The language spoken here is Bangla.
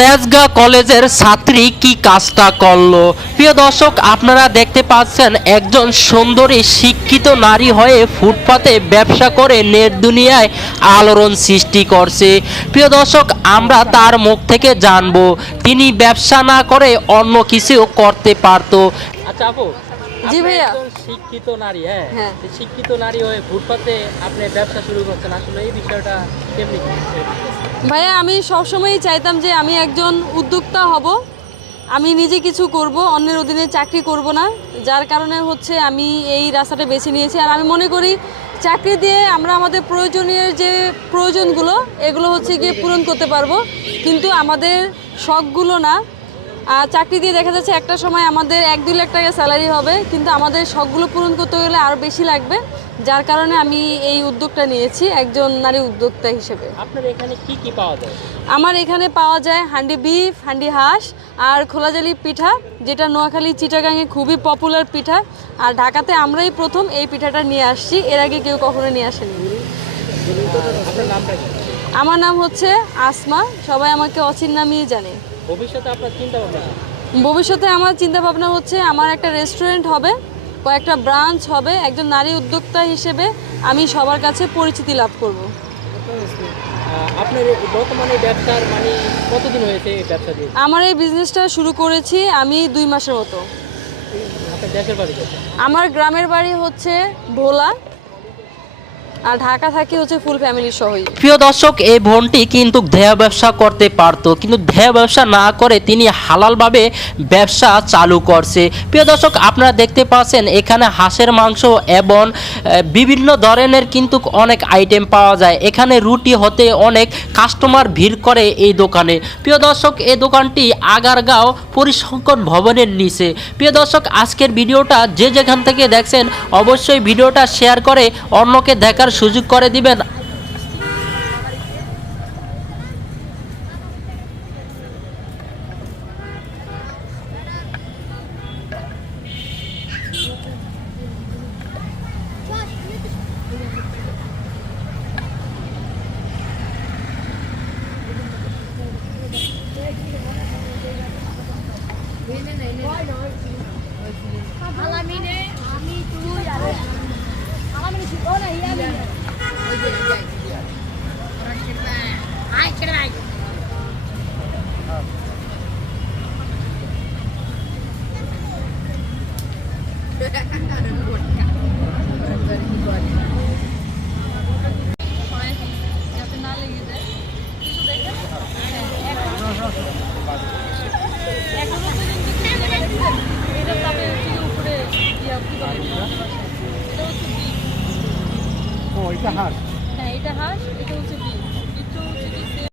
তেজগাঁ কলেজের ছাত্রী কি কাজটা করলো। প্রিয় দর্শক, আপনারা দেখতে পাচ্ছেন একজন সুন্দরী শিক্ষিত নারী হয়ে ফুটপাতে ব্যবসা করে নেট দুনিয়ায় আলোড়ন সৃষ্টি করছে। প্রিয় দর্শক, আমরা তার মুখ থেকে জানবো তিনি ব্যবসা না করে অন্য কিছু করতে পারতো। আচ্ছা আপু, জি ভাইয়া। একজন শিক্ষিত নারী, হ্যাঁ। শিক্ষিত নারী হয়ে ফুটপাতে আপনি ব্যবসা শুরু করছেন, আসলে এই বিষয়টা কেমনি? ভাইয়া, আমি সবসময়ই চাইতাম যে আমি একজন উদ্যোক্তা হব, আমি নিজে কিছু করব, অন্যের অধীনে চাকরি করব না। যার কারণে হচ্ছে আমি এই রাস্তাটা বেছে নিয়েছি। আর আমি মনে করি চাকরি দিয়ে আমরা আমাদের প্রয়োজনীয় যে প্রয়োজনগুলো এগুলো হচ্ছে গিয়ে পূরণ করতে পারবো, কিন্তু আমাদের শখগুলো না। আর চাকরি দিয়ে দেখা যাচ্ছে একটা সময় আমাদের 1-2 লাখ টাকা স্যালারি হবে, কিন্তু আমাদের শখগুলো পূরণ করতে গেলে আরও বেশি লাগবে। যার কারণে আমি এই উদ্যোগটা নিয়েছি একজন নারী উদ্যোক্তা হিসেবে। আপনার এখানে কি কি পাওয়া যায়? আমার এখানে পাওয়া যায় হান্ডি বিফ, হান্ডি হাঁস আর খোলাজালি পিঠা, যেটা নোয়াখালী চিটাগাঙে খুবই পপুলার পিঠা। আর ঢাকাতে আমরাই প্রথম এই পিঠাটা নিয়ে আসছি, এর আগে কেউ কখনো নিয়ে আসেনি। আপনার নামটা কি? আমার নাম হচ্ছে আসমা, সবাই আমাকে অচিন নামেই জানে। ভবিষ্যতে আপনার চিন্তা ভাবনা কি? ভবিষ্যতে আমার চিন্তা ভাবনা হচ্ছে আমার একটা রেস্টুরেন্ট হবে, কয়েকটা ব্রাঞ্চ হবে। একজন নারী উদ্যোক্তা হিসেবে আমি সবার কাছে পরিচিতি লাভ করব। আপনার বর্তমানে ব্যবসার মানে কতদিন হয়েছে এই ব্যবসা দিয়ে? আমার এই বিজনেসটা শুরু করেছি আমি 2 মাসের মতো। আপনার দেশের বাড়ি কোথায়? আমার গ্রামের বাড়ি হচ্ছে ভোলা, আর ঢাকা থাকি হচ্ছে ফুল ফ্যামিলি সহই। প্রিয় দর্শক, এই বোনটি কিন্তু দেহ ব্যবসা করতে পারতো, কিন্তু দেহ ব্যবসা না করে তিনি হালালভাবে ব্যবসা চালু করছে। প্রিয় দর্শক, আপনারা দেখতে পাচ্ছেন এখানে হাঁসের মাংস এবং বিভিন্ন ধরনের কিন্তু অনেক আইটেম পাওয়া যায়। এখানে রুটি হতে অনেক কাস্টমার ভিড় করে এই দোকানে। প্রিয় দর্শক, এই দোকানটি আগারগাঁও পরিসংখ্যান ভবনের নিচে। প্রিয় দর্শক, আজকের ভিডিওটা যে যেখান থেকে দেখছেন অবশ্যই ভিডিওটা শেয়ার করে অন্যকে দেখার সুযোগ করে দিবেন। এটা হাঁস, এটা হচ্ছে বিফ।